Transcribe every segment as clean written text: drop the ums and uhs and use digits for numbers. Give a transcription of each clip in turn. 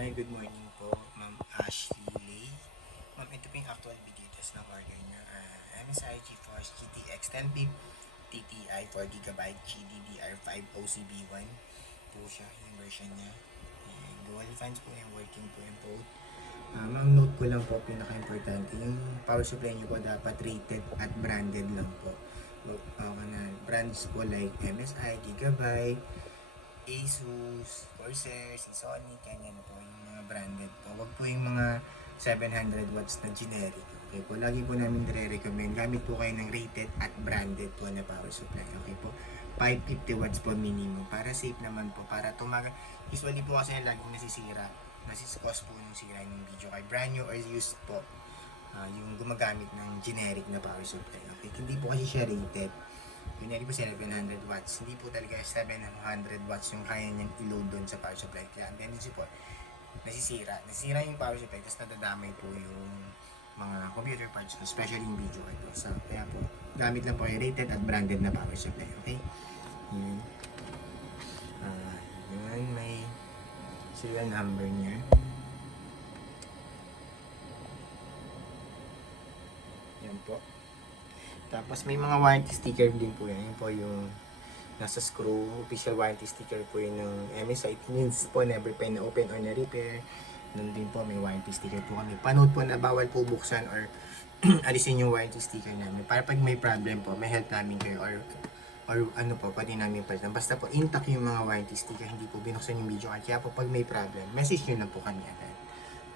Hi, good morning po, Ma'am Ashley Lay. Ma'am, ito po yung actual video test ng order niya. MSI GeForce GTX 1050 TTI 4GB GDDR5 OCB1 po siya, yung version niya. And dual fans po yung working po yung both. Ma'am, note ko lang po, pinaka-importante, yung power supply niyo po dapat rated at branded lang po. Brands po like MSI, Gigabyte, Asus, Corsair, si Sony, ganyan po yung mga branded po. Huwag po yung mga 700 watts na generic. Okay po, lagi po namin nire-recommend. Gamit po kayo ng rated at branded po na power supply. Okay po, 550 watts po minimum. Para safe naman po, para tumagal. Usually po kasi laging nasisira. Nasiskos po nung sira yung video kay brand new or used po. Yung gumagamit ng generic na power supply. Okay, hindi po kasi siya rated. Kunyari po 700 watts, hindi po talaga 700 watts yung kaya niyang i-load doon sa power supply. Kaya ang tendency po, nasisira yung power supply, tapos nadadamay po yung mga computer parts, especially yung video card. So, kaya po, gamit lang po yung rated at branded na power supply, okay? Yun. Yun, may serial number niya. Yan po. Tapos may mga warranty sticker din po yan. Yan po yung nasa screw. Official warranty sticker po yun ng MSI. It means po never pa na-open or na-repair. Nun din po may warranty sticker po kami. Panood po na bawal po buksan or alisin yung warranty sticker namin. Para pag may problem po, may help namin kayo or ano po, pwede namin palitan. Basta po intact yung mga warranty sticker. Hindi po binuksan yung video card. Kaya po pag may problem, message nyo na po kami agad.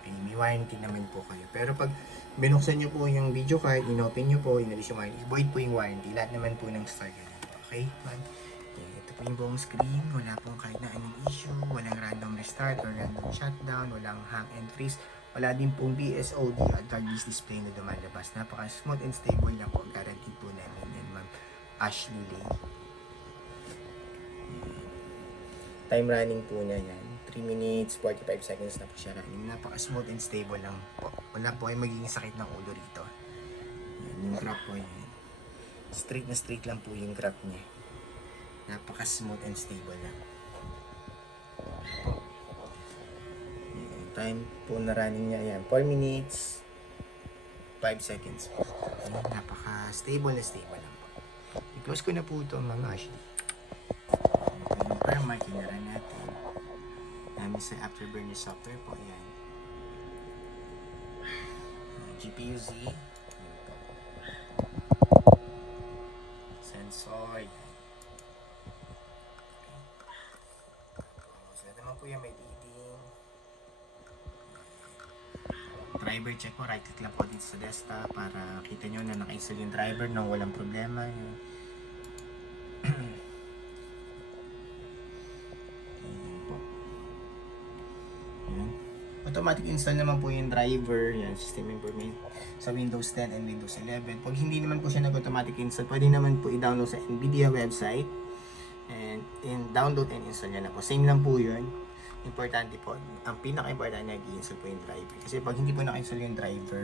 Okay, may warranty naman po kayo. Pero pag binuksan nyo po yung video card, inopen nyo po, inalis yung warranty, void po yung warranty. Lahat naman po ng store ganun po. Okay? Okay, ito po yung buong screen. Wala pong kahit na anong issue. Walang random restart or random shutdown. Walang hang and freeze. Wala din pong BSOD at card display na lumalabas. Napaka-smooth and stable lang po. Guaranteed po namin yan, Ma'am Ashley Lay. Time running po niya yan. 3 minutes, 45 seconds na po siya running. Napaka-smooth and stable lang po. Wala po kayo magiging sakit ng ulo rito. Yan, yung graph po yan. Straight na straight lang po yung graph niya. Napaka-smooth and stable lang. Yan, time po na running niya yan. 4 minutes, 5 seconds po. Yan, napaka-stable na stable lang po. I-close ko na po ito, Ma'am Ashley. Yung perma, kinara natin. Namin sa Afterburner software po, yan. GPU Z. Sensor, yan. So, ito naman po yung may dating. Driver check po, right click lang po dito sa desktop para kita nyo na naka-install yung driver nang walang problema. Yan. Automatic install naman po yung driver, yan, system information sa Windows 10 and Windows 11. Pag hindi naman po siya nag-automatic install, pwede naman po i-download sa NVIDIA website and download and install niya na po. Same lang po yun. Importante po, ang pinaka-importante na i-install po yung driver. Kasi pag hindi po naka-install yung driver,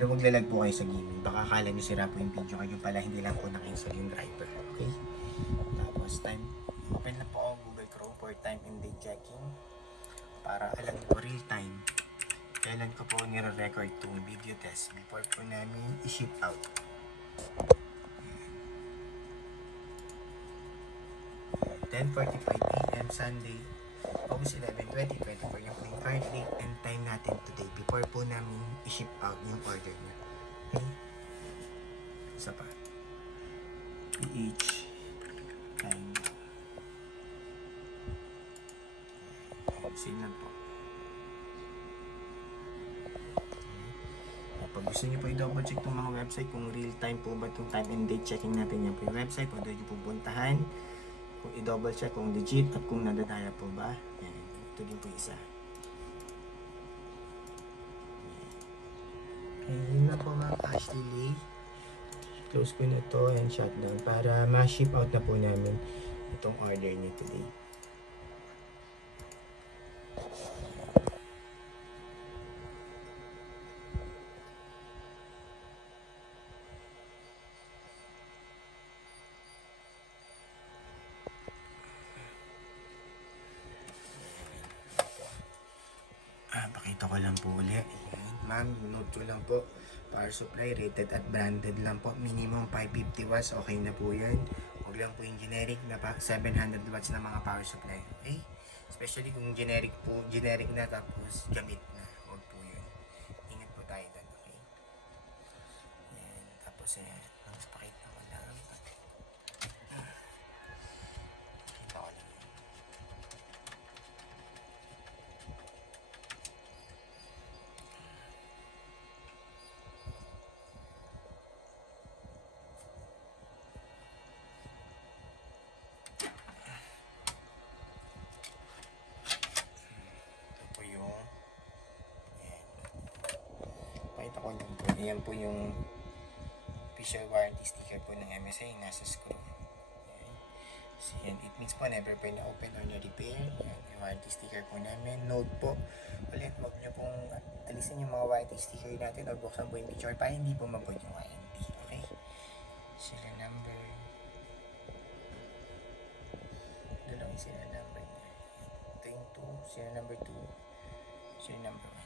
maglalag po kayo sa gaming. Baka akala nyo sira po yung video kayo pala, hindi lang po naka-install yung driver. Okay? Tapos open na po ako Google Chrome for time and date checking. Para alam ko real time kailan ko po nire-record itong video test before po namin i-ship out. 10:45 AM Sunday, August 11, 2024 yung current date and time natin today before po namin i-ship out yung order niya. Okay? Isa pa. PH time. Same lang po. Pag gusto nyo po i-double check itong mga website kung real time po ba itong time and date checking natin yan po yung website, pwede nyo po puntahan kung i-double check kung legit at kung nadadaya po ba. Ayan, ito din po isa. Okay, yun na po mga Ashley Lay. Close ko na ito and shutdown para ma-ship out na po namin itong order niyo today. ko lang po ulit. Ayan. Ma'am, note ko lang po. Power supply, rated at branded lang po. Minimum 550 watts, okay na po yan. Huwag lang po yung generic na 700 watts na mga power supply. Okay? Especially kung generic po, generic na tapos gamit na. Huwag po yun. Ingat po tayo doon, okay? Ayan. Tapos, pakita ko lang. Pakita ko lang. Ito po yung, ayan. Pakita ko lang po. Ayan po yung official warranty sticker po ng MSI. Nasa screw. Ayan. So, yan. It means po never po na-open or na-repair. Yan. Yung warranty sticker po namin. Note po. Ulit, huwag nyo pong alisin yung mga warranty sticker natin o buksan po yung picture para hindi po mabot yung warranty. Okay? Serial number. Ito lang yung serial number niya. Ito yung 2. Serial number 2. Serial number 1.